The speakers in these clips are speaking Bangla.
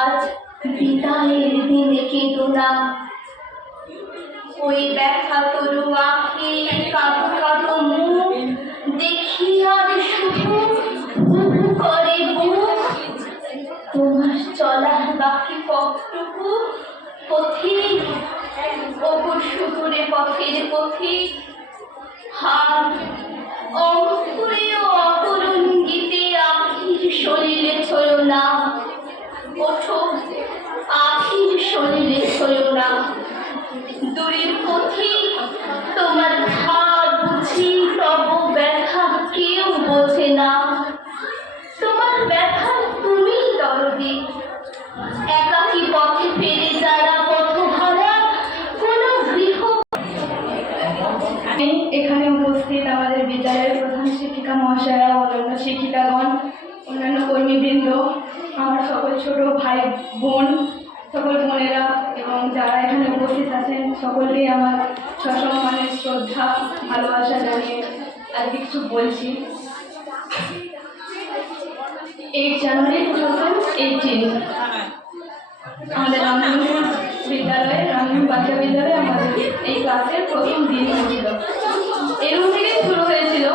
আজ বিদায়ের দিনে কেঁদো না। ওই ব্যথা তরু আঁখি, কাঁদো কাঁদো মুখ, দেখি আর শুধু হুহু করে বুক। তোমার চলার বাকি পথটুকু পথিক ওপর সুদূরে পথের পথিক। হাত উপস্থিত আমাদের বিদ্যালয়ের প্রধান শিক্ষিকা মহাশয়া অন্যান্য শিক্ষিকাগণ, অন্যান্য কর্মীবৃন্দ, আমার সকল ছোট ভাই বোন, সকল বোনেরা এবং যারা এখানে উপস্থিত আছেন সকলকেই আমার সসম্মানের শ্রদ্ধা, ভালোবাসা জানিয়ে আজকে কিছু বলছি। এইট জানুয়ারি টু এইটিন আমাদের রামমোহন বিদ্যালয়ে, রামমোহন বাচ্চা বিদ্যালয়ে আমাদের এই ক্লাসের প্রথম দিন ছিল। এরকম থেকে শুরু হয়েছিল।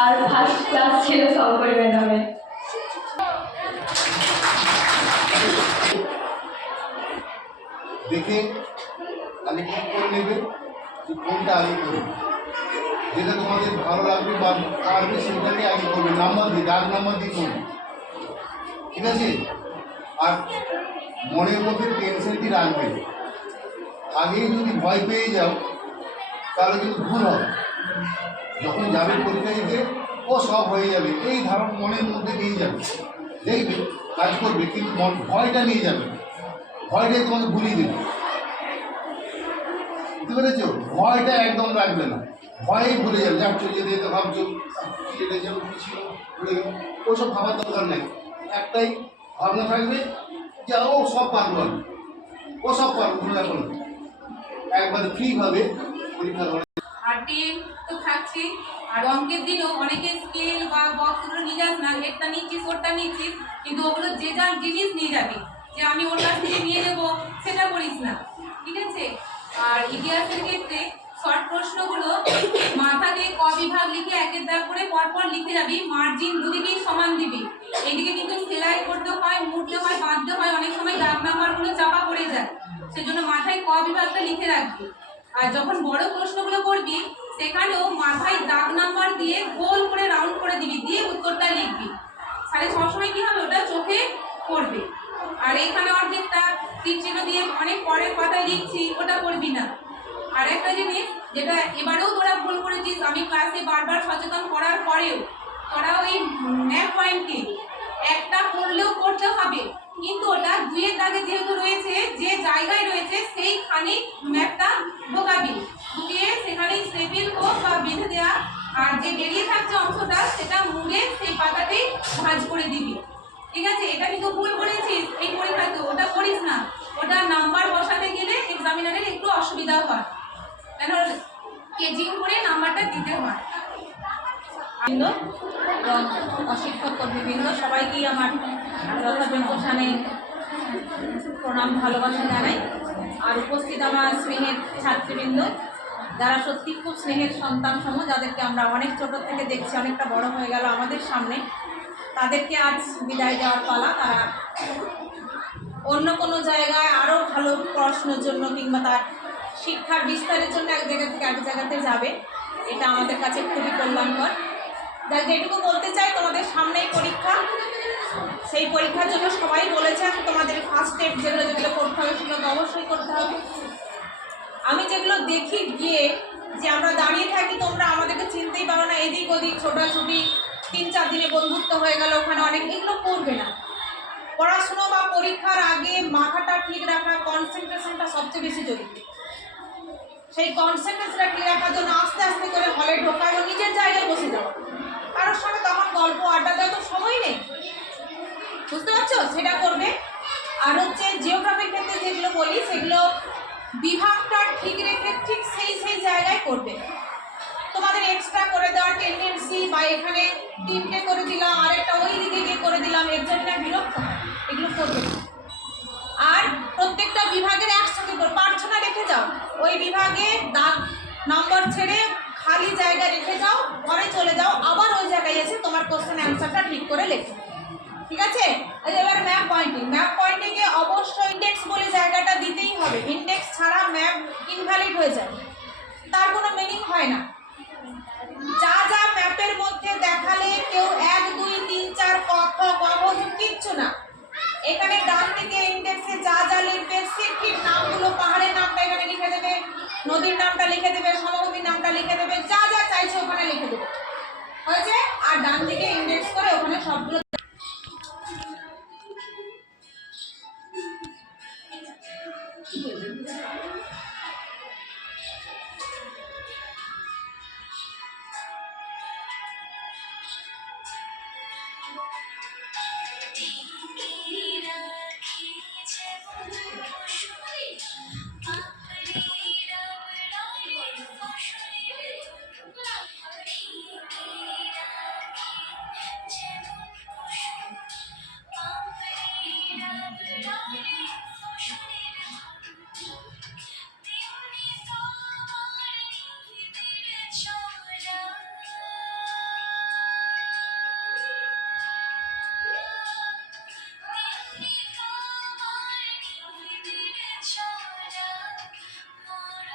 আর ফার্স্ট ক্লাস ছিল শঙ্কর ম্যাডামের দেখে তাহলে ঠিক করে নেবে? যে কোনটা আগে করবে? যেটা তোমাদের ভালো লাগবে বা পারবে সেটাকে আগে করবে। নাম্বার দিয়ে, ডাক নাম্বার দিয়ে করবে। ঠিক আছে? আর মনের মধ্যে টেনশনটি রাখবে আগেই যদি ভয় পেয়ে যাও, তাহলে কিন্তু ভুল হবে। যখন যাবে পরীক্ষা দিতে ও সব হয়ে যাবে। এই ধারণ মনের মধ্যে নিয়ে যাবে। দেখবে, কাজ করবে, কিন্তু মন ভয়টা নিয়ে যাবে ভয়টাই তোমাকে ভুলিয়ে দেবে। বুঝতে পেরেছ? ভয়টা একদম রাখবে না। ভয়ই ভুলে যাবে। যাক চলে যেতে যেতে ভাবছ এটা কি ছিল ভুলে গেল। ওসব ভাবার দরকার নেই। একটাই ভাবনা থাকবে যে, ও সব পারব আমি। ও সব পারব ব্যাপার না একবার ফ্রিভাবে পরীক্ষা হাড্ডি তো থাকছে। আর অঙ্কের দিনও অনেকে স্কেল বা বক্স এগুলো নিয়ে যাস না এরটা নিচ্ছিস, ওরটা নিচ্ছিস, কিন্তু ওগুলো যে যার জিনিস নিয়ে যাবে, যে আমি ওর কাছ থেকে নিয়ে নেব, সেটা করিস না, ঠিক আছে? আর ইতিহাসের ক্ষেত্রে শর্ট প্রশ্নগুলো মাথা দিয়ে ক বিভাগ লিখে একের দাগ করে পরপর লিখে যাবি মার্জিন দুদিকেই সমান দিবি। এদিকে কিন্তু সেলাই করতে হয়, মুড়তে হয়, বাঁধতে হয়, অনেক সময় দাগ নাম্বারগুলো চাপা পড়ে যায়। সেজন্য মাথায় ক বিভাগটা লিখে রাখবি। আর যখন বড় প্রশ্নগুলো করবি, সেখানেও মাথায় দাগ নাম্বার দিয়ে গোল করে রাউন্ড করে দিবি, দিয়ে উত্তরটা লিখবি। তাহলে সবসময় কি হবে? ওটা চোখে পড়বে। আর এখানে অর্ধেকটা তীর দিয়ে অনেক পরের পাতায় লিখছি, ওটা করবি না। আর একটা জিনিস, যেটা এবারেও তোরা ভুল করেছিস, আমি ক্লাসে বারবার সচেতন করার পরেও তোরা ওই ম্যাপ পয়েন্টে একটা করলেও করতে হবে। কিন্তু ওটা দুইয়ের দাগে যেহেতু রয়েছে, যে জায়গায় রয়েছে, সেইখানে ম্যাপটা ঢোকাবি। ঢুকিয়ে সেখানেই স্টেপিল হোক বা বেঁধে দেওয়া আর যে বেরিয়ে থাকছে অংশটা, সেটা মুড়ে সেই পাতাতেই ভাঁজ করে দিবি। ঠিক আছে? এটা কিন্তু ভুল করেছিস। এই পরীক্ষাতে ওটা করিস না। ওটা নাম্বার বসাতে গেলে এক্সামিনারের একটু অসুবিধা হয়। কেন? কেজিং করে নাম্বারটা দিতে হয়। অশিক্ষক কর্মীবৃন্দ সবাইকেই আমার যথাযোগ্য প্রণাম, ভালোবাসা জানাই। আর উপস্থিত আমার স্নেহের ছাত্রীবৃন্দ, যারা সত্যি খুব স্নেহের সন্তান সম যাদেরকে আমরা অনেক ছোট থেকে দেখছি, অনেকটা বড় হয়ে গেল আমাদের সামনে, তাদেরকে আজ বিদায় দেওয়ার পালা। তারা অন্য কোনো জায়গায় আরও ভালো পড়াশোনার জন্য কিংবা তার শিক্ষার বিস্তারের জন্য এক জায়গা থেকে এক জায়গাতে যাবে, এটা আমাদের কাছে খুবই কল্যাণকর। যাক, যেটুকু বলতে চাই, তোমাদের সামনেই পরীক্ষা। সেই পরীক্ষার জন্য সবাই বলেছেন তোমাদের ফার্স্ট স্টেপ যেগুলো যেগুলো করতে হবে সেগুলো তো অবশ্যই করতে হবে। আমি যেগুলো দেখি গিয়ে যে আমরা দাঁড়িয়ে থাকি, তোমরা আমাদেরকে চিনতেই পারো না, এদিক ওদিক, ছোটাছুটি, তিন চার দিনে বন্ধুত্ব হয়ে গেল ওখানে অনেক, এগুলো করবে না। পড়াশুনো বা পরীক্ষার আগে মাথাটা ঠিক রাখা কনসেন্ট্রেশনটা সবচেয়ে বেশি জরুরি। সেই কনসেন্ট্রেশনটা ঠিক রাখার জন্য আস্তে আস্তে করে হলে ঢোকা এবং নিজের জায়গায় বসে যাওয়া। কারোর সঙ্গে তখন গল্প, আড্ডা দেওয়ার তো সময় নেই। বুঝতে পারছ? সেটা করবে। আর হচ্ছে জিওগ্রাফির ক্ষেত্রে যেগুলো বলি, সেগুলো বিভাগটা ঠিক রেখে ঠিক সেই সেই জায়গায় করবে। তোমাদের এক্সট্রা করে দেওয়ার টেন্ডেন্সি বা এখানে তিনটে করে দিলাম, আর একটা ওই দিকে গিয়ে করে দিলাম, এর জন্য বিরক্ত এগুলো করবে আর প্রত্যেকটা বিভাগের একসঙ্গে করে প্রার্থনা রেখে যাও। ওই বিভাগে দাগ নম্বর ছেড়ে খালি জায়গা রেখে যাও, ঘরে চলে যাও, আবার ওই জায়গায় এসে তোমার কোশ্চেন অ্যান্সারটা ঠিক করে লেখো। ঠিক আছে? এবার ম্যাপ পয়েন্টিং ম্যাপ পয়েন্টিংয়ে অবশ্যই ইন্ডেক্স বলে জায়গাটা দিতেই হবে। ইন্ডেক্স ছাড়া ম্যাপ ইনভ্যালিড হয়ে যায়। তার কোনো মিনিং হয় না। যা যা ম্যাপের মধ্যে দেখালে কেউ এক, দুই, তিন, চার, ক, খ কিচ্ছু না। এখানে ডান দিকে ইন্ডেক্সে যা যা লিখবে, সে ঠিক নামগুলো, পাহাড়ের নামটা এখানে লিখে দেবে, নদীর নামটা লিখে দেবে সব যা চাইছে ওখানে লিখে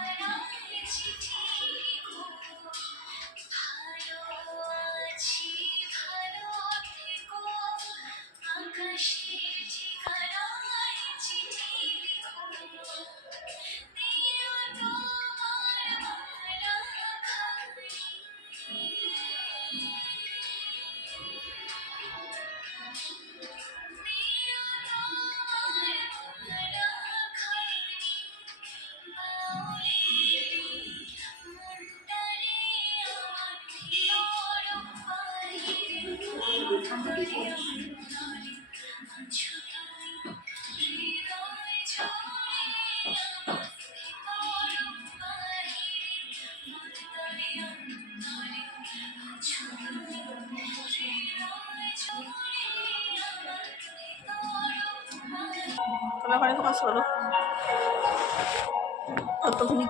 আর ডান দিকে ইন্ডেক্স করে ওখানে সবগুলো ক্যামেরা ফোকাস করো কতক্ষণই